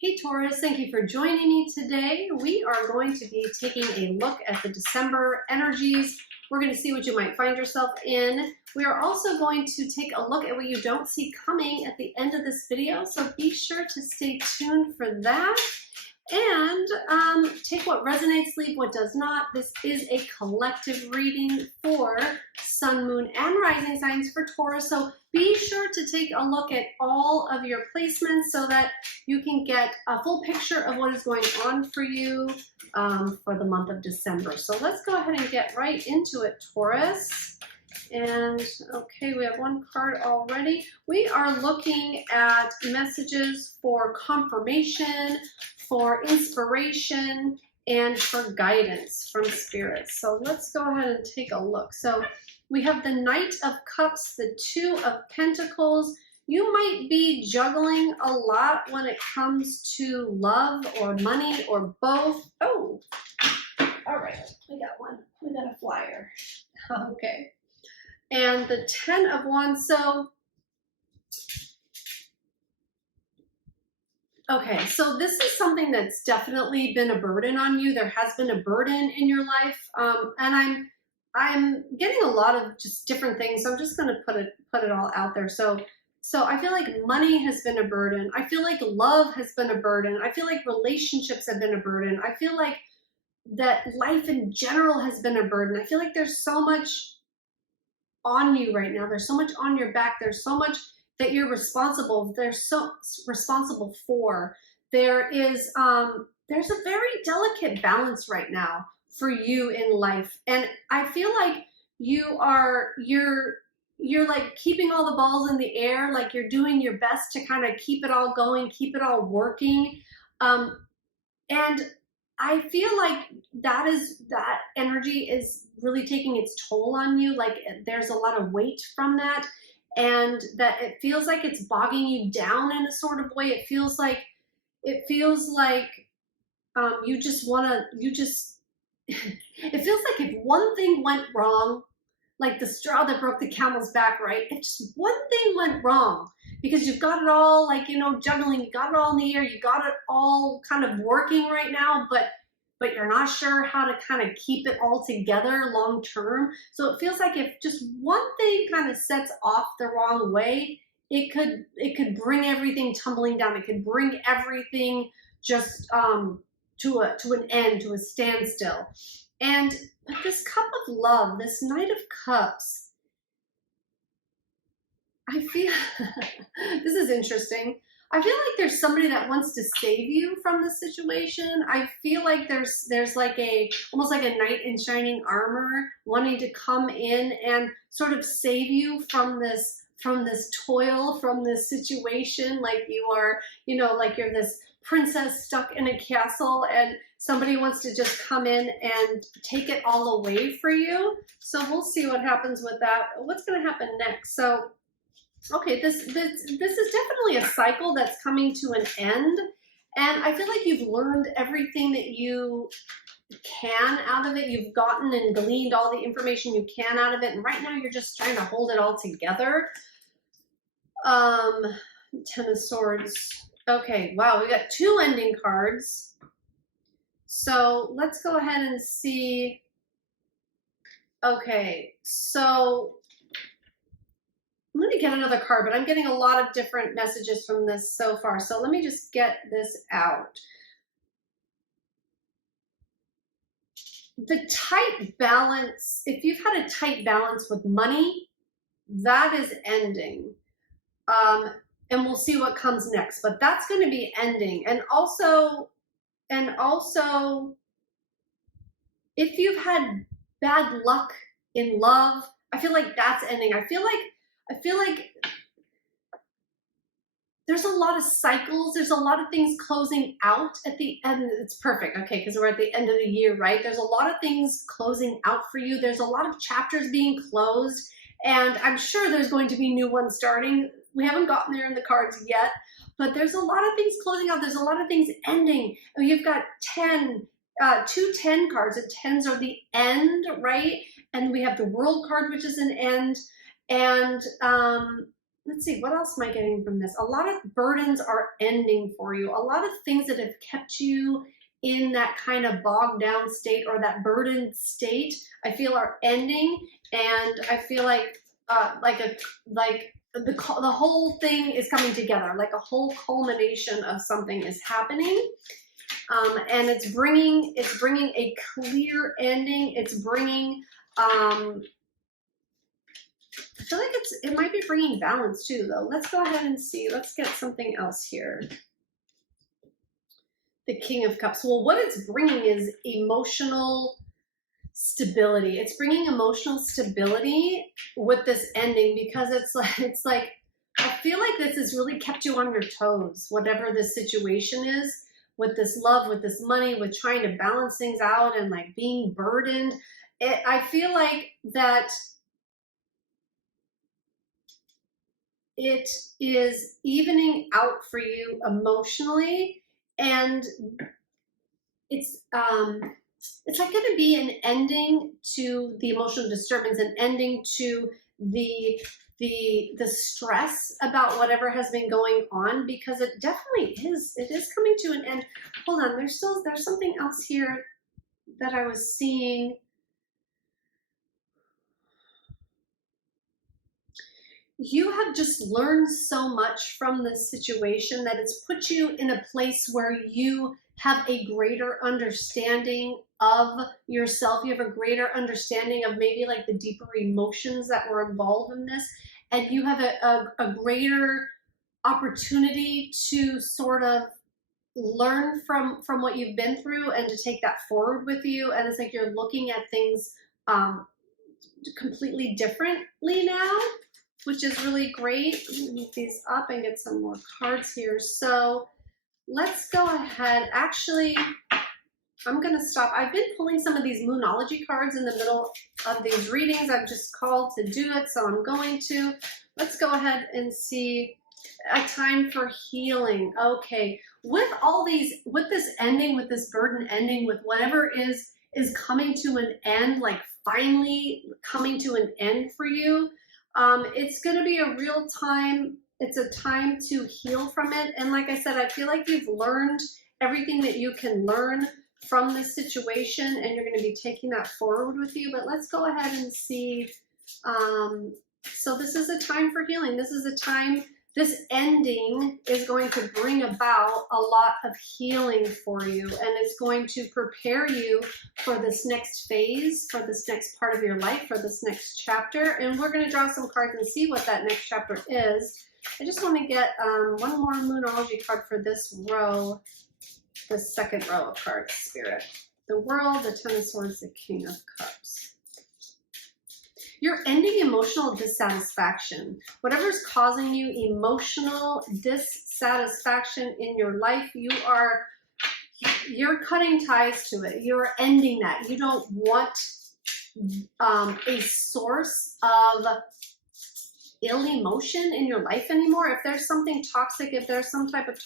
Hey Taurus, thank you for joining me today. We are going to be taking a look at the December energies. We're going to see what you might find yourself in. We are also going to take a look at what you don't see coming at the end of this video, so be sure to stay tuned for that. And take what resonates, leave what does not. This is a collective reading for Sun, Moon, and Rising signs for Taurus. So be sure to take a look at all of your placements so that you can get a full picture of what is going on for you for the month of December. So let's go ahead and get right into it, Taurus. And okay, we have one card already. We are looking at messages for confirmation, for inspiration, and for guidance from spirits. So let's go ahead and take a look. So we have the Knight of Cups, the Two of Pentacles. You might be juggling a lot when it comes to love or money or both. Oh, all right, we got one. We got a flyer. Okay. And the Ten of Wands. So, okay, so this is something that's definitely been a burden on you. There has been a burden in your life, and I'm getting a lot of just different things. So I'm just going to put it all out there. So I feel like money has been a burden. I feel like love has been a burden. I feel like relationships have been a burden. I feel like that life in general has been a burden. I feel like there's so much on you right now. There's so much on your back. There's so much that you're responsible. There's so responsible for. There's a very delicate balance right now for you in life. And I feel like you're like keeping all the balls in the air, like you're doing your best to kind of keep it all going, keep it all working. And I feel like that energy is really taking its toll on you. Like there's a lot of weight from that, and that it feels like it's bogging you down in a sort of way. It feels like it feels like it feels like if one thing went wrong, like the straw that broke the camel's back, right? If just one thing went wrong, because you've got it all, like, juggling, you got it all in the air, you got it all kind of working right now, but you're not sure how to kind of keep it all together long term. So it feels like if just one thing kind of sets off the wrong way, it could bring everything tumbling down. It could bring everything just to an end, to a standstill. And this cup of love, this Knight of Cups, I feel this is interesting. I feel like there's somebody that wants to save you from this situation. I feel like there's like almost like a knight in shining armor wanting to come in and sort of save you from this toil, from this situation. Like you are, like you're this princess stuck in a castle and somebody wants to just come in and take it all away for you. So we'll see what happens with that. What's going to happen next? So okay, this is definitely a cycle that's coming to an end, and I feel like you've learned everything that you can out of it. You've gotten and gleaned all the information you can out of it, and right now you're just trying to hold it all together. Ten of Swords. Okay, wow, we got two ending cards. So let's go ahead and see. Okay, so I'm going to get another card, but I'm getting a lot of different messages from this so far. So let me just get this out. The tight balance, if you've had a tight balance with money, that is ending. And we'll see what comes next, but that's going to be ending. And also, if you've had bad luck in love, I feel like that's ending. I feel like there's a lot of cycles. There's a lot of things closing out at the end. It's perfect, okay, because we're at the end of the year, right? There's a lot of things closing out for you. There's a lot of chapters being closed, and I'm sure there's going to be new ones starting. We haven't gotten there in the cards yet, but there's a lot of things closing out. There's a lot of things ending. And you've got 2 10 cards, and 10s are the end, right? And we have the World card, which is an end. And let's see, what else am I getting from this? A lot of burdens are ending for you. A lot of things that have kept you in that kind of bogged down state or that burdened state, I feel are ending. And I feel like the whole thing is coming together, like a whole culmination of something is happening. And it's bringing a clear ending. It's bringing, I feel like it might be bringing balance too, though. Let's go ahead and see. Let's get something else here. The King of Cups. Well, what it's bringing is emotional stability. It's bringing emotional stability with this ending, because it's like I feel like this has really kept you on your toes, whatever the situation is, with this love, with this money, with trying to balance things out and like being burdened. I feel like that it is evening out for you emotionally, and it's like going to be an ending to the emotional disturbance, an ending to the stress about whatever has been going on, because it definitely is. It is coming to an end. Hold on, there's something else here that I was seeing. You have just learned so much from this situation that it's put you in a place where you have a greater understanding of yourself. You have a greater understanding of maybe like the deeper emotions that were involved in this. And you have a greater opportunity to sort of learn from what you've been through and to take that forward with you. And it's like you're looking at things completely differently now, which is really great. Let me move these up and get some more cards here. So let's go ahead. Actually, I'm going to stop. I've been pulling some of these Moonology cards in the middle of these readings. I'm just called to do it, so I'm going to. Let's go ahead and see a time for healing. Okay, with all these, with this ending, with this burden ending, with whatever is coming to an end, like finally coming to an end for you, it's going to be a real time. It's a time to heal from it. And like I said, I feel like you've learned everything that you can learn from this situation, and you're going to be taking that forward with you. But let's go ahead and see. So this is a time for healing. This is a time, this ending is going to bring about a lot of healing for you, and it's going to prepare you for this next phase, for this next part of your life, for this next chapter. And we're going to draw some cards and see what that next chapter is. I just want to get one more Moonology card for this row, the second row of cards, Spirit. The World, the Ten of Swords, the King of Cups. You're ending emotional dissatisfaction. Whatever's causing you emotional dissatisfaction in your life, you're cutting ties to it. You're ending that. You don't want a source of ill emotion in your life anymore. If there's something toxic, if there's some type of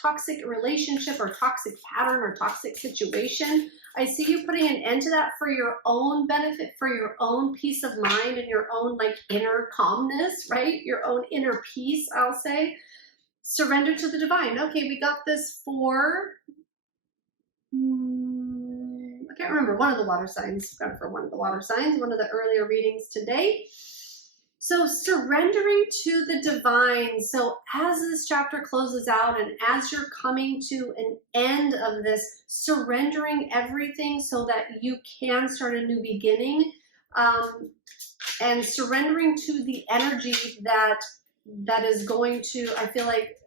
toxic relationship or toxic pattern or toxic situation, I see you putting an end to that for your own benefit, for your own peace of mind and your own like inner calmness, right? Your own inner peace, I'll say. Surrender to the divine. Okay, we got this for, I can't remember, one of the water signs. Got it for one of the water signs, one of the earlier readings today. So surrendering to the divine. So as this chapter closes out and as you're coming to an end of this, surrendering everything so that you can start a new beginning, and surrendering to the energy that is going to, I feel like,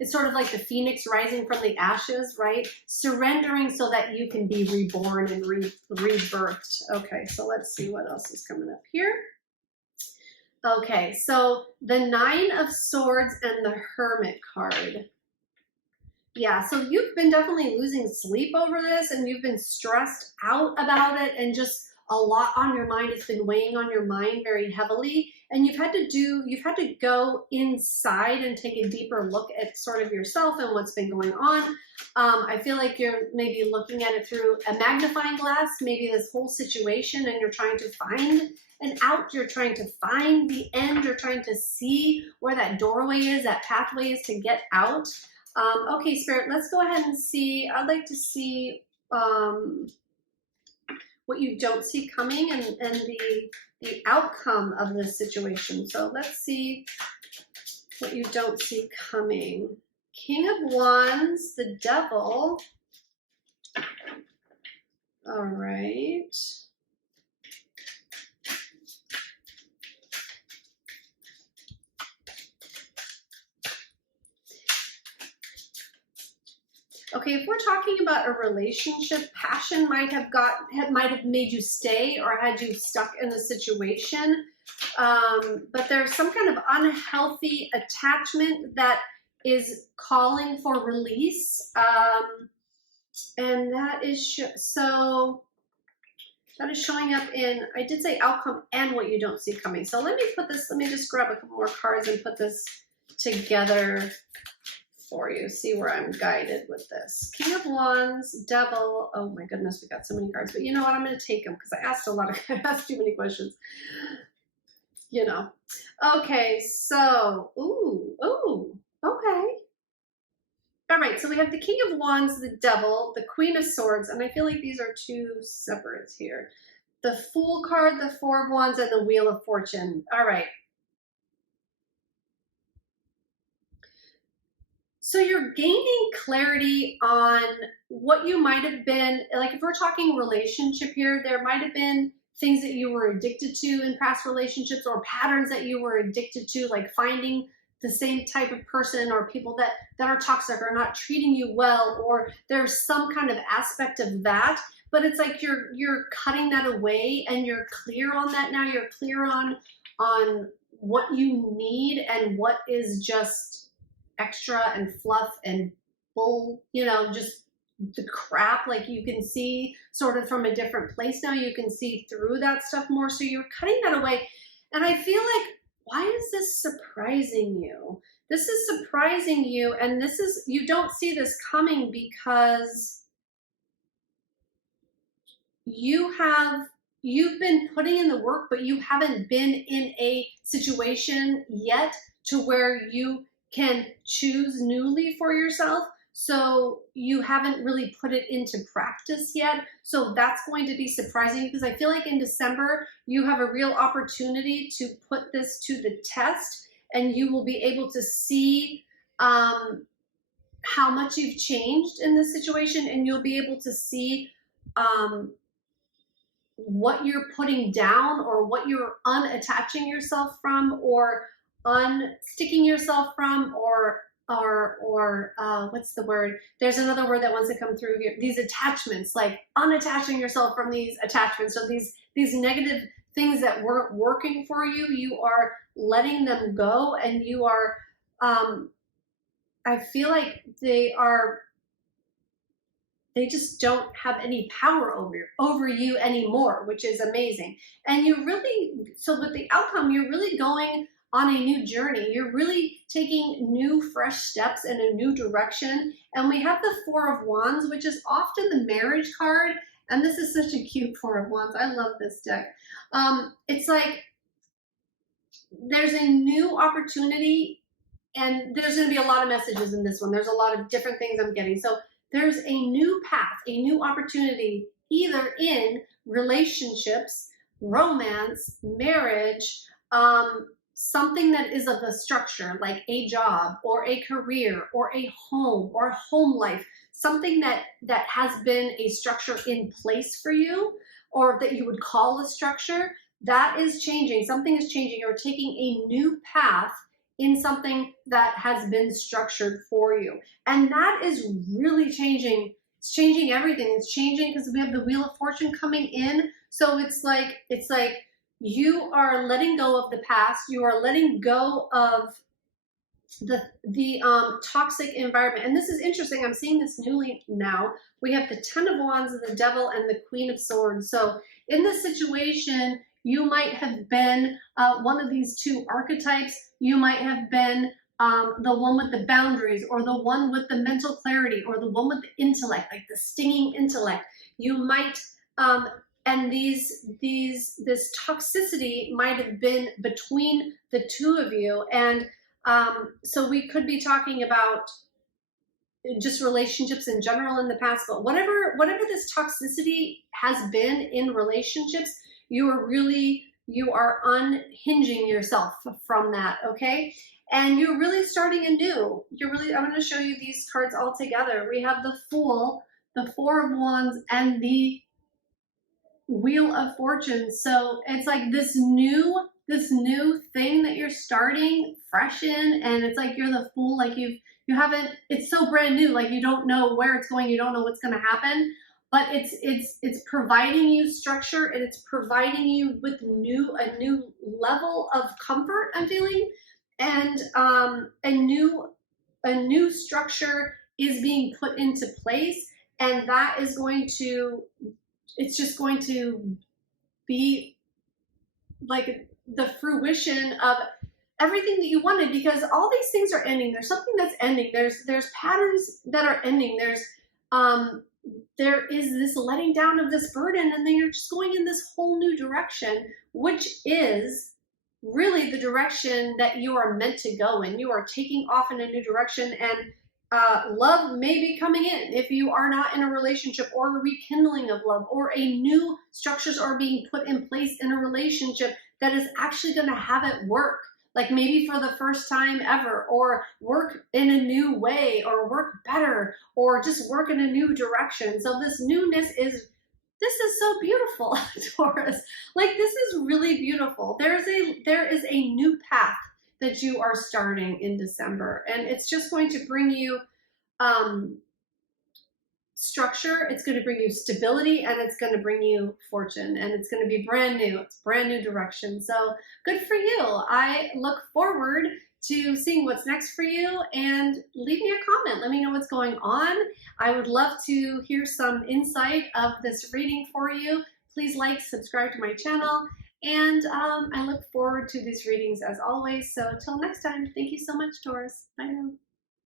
it's sort of like the phoenix rising from the ashes, right? Surrendering so that you can be reborn and rebirthed. Okay, so let's see what else is coming up here. Okay, so the Nine of Swords and the Hermit card. Yeah, so you've been definitely losing sleep over this, and you've been stressed out about it, and just a lot on your mind. It's been weighing on your mind very heavily. and you've had to go inside and take a deeper look at sort of yourself and what's been going on. I feel like you're maybe looking at it through a magnifying glass, maybe this whole situation, and you're trying to find an out, you're trying to find the end, you're trying to see where that doorway is, that pathway is to get out. Okay, Spirit, let's go ahead and see. I'd like to see what you don't see coming and the outcome of this situation. So let's see what you don't see coming. King of Wands, the Devil. All right. Okay, if we're talking about a relationship, passion might have made you stay or had you stuck in a situation. But there's some kind of unhealthy attachment that is calling for release. And that is showing up in, I did say outcome and what you don't see coming. So let me just grab a couple more cards and put this together for you. See where I'm guided with this. King of Wands, Devil. Oh my goodness, we got so many cards. But you know what? I'm going to take them because I asked too many questions. You know. Okay, so, okay. All right, so we have the King of Wands, the Devil, the Queen of Swords, and I feel like these are two separates here. The Fool card, the Four of Wands, and the Wheel of Fortune. All right. So you're gaining clarity on what you might have been, like if we're talking relationship here, there might have been things that you were addicted to in past relationships or patterns that you were addicted to, like finding the same type of person or people that are toxic or not treating you well, or there's some kind of aspect of that. But it's like you're cutting that away and you're clear on that now. You're clear on what you need and what is just extra and fluff and bull, just the crap. Like you can see sort of from a different place now. You can see through that stuff more. So you're cutting that away. And I feel like, why is this surprising you? This is surprising you. And you don't see this coming because you've been putting in the work, but you haven't been in a situation yet to where you can choose newly for yourself. So you haven't really put it into practice yet. So that's going to be surprising because I feel like in December, you have a real opportunity to put this to the test and you will be able to see how much you've changed in this situation, and you'll be able to see what you're putting down or what you're unattaching yourself from or unsticking yourself from, or what's the word? There's another word that wants to come through here. These attachments, like unattaching yourself from these attachments. So these negative things that weren't working for you, you are letting them go, and you are, I feel like they just don't have any power over you anymore, which is amazing. And so with the outcome, you're really going on a new journey. You're really taking new, fresh steps in a new direction. And we have the Four of Wands, which is often the marriage card. And this is such a cute Four of Wands. I love this deck. It's like there's a new opportunity, and there's going to be a lot of messages in this one. There's a lot of different things I'm getting. So there's a new path, a new opportunity, either in relationships, romance, marriage, something that is of a structure, like a job or a career or a home life, something that has been a structure in place for you, or that you would call a structure, that is changing. Something is changing. You're taking a new path in something that has been structured for you. And that is really changing. It's changing everything. It's changing because we have the Wheel of Fortune coming in. So it's like you are letting go of the past. You are letting go of the toxic environment. And this is interesting. I'm seeing this newly now. We have the Ten of Wands, the Devil, and the Queen of Swords. So in this situation, You might have been one of these two archetypes. You might have been the one with the boundaries, or the one with the mental clarity, or the one with the intellect, like the stinging intellect. You might, and this toxicity might have been between the two of you. And so we could be talking about just relationships in general in the past, but whatever this toxicity has been in relationships, you are unhinging yourself from that, okay? And you're really starting anew. I'm going to show you these cards all together. We have the Fool, the Four of Wands, and the Wheel of Fortune. So it's like this new thing that you're starting fresh in, and it's like you're the Fool, like you haven't, it's so brand new, like you don't know where it's going, you don't know what's going to happen, but it's providing you structure, and it's providing you with a new level of comfort, I'm feeling. And a new structure is being put into place, and that is going to, it's just going to be like the fruition of everything that you wanted, because all these things are ending. There's something that's ending. There's patterns that are ending. There is this letting down of this burden, and then you're just going in this whole new direction, which is really the direction that you are meant to go in. You are taking off in a new direction, and love may be coming in if you are not in a relationship, or a rekindling of love, or a new structures are being put in place in a relationship that is actually going to have it work, like maybe for the first time ever, or work in a new way, or work better, or just work in a new direction. So this newness is so beautiful, Taurus. Like, this is really beautiful. There is a new path that you are starting in December, and it's just going to bring you structure, it's going to bring you stability, and it's going to bring you fortune, and it's going to be brand new. It's brand new direction. So good for you. I look forward to seeing what's next for you, and leave me a comment. Let me know what's going on. I would love to hear some insight of this reading for you. Please like, subscribe to my channel, and I look forward to these readings as always. So until next time, thank you so much, Taurus. Bye now.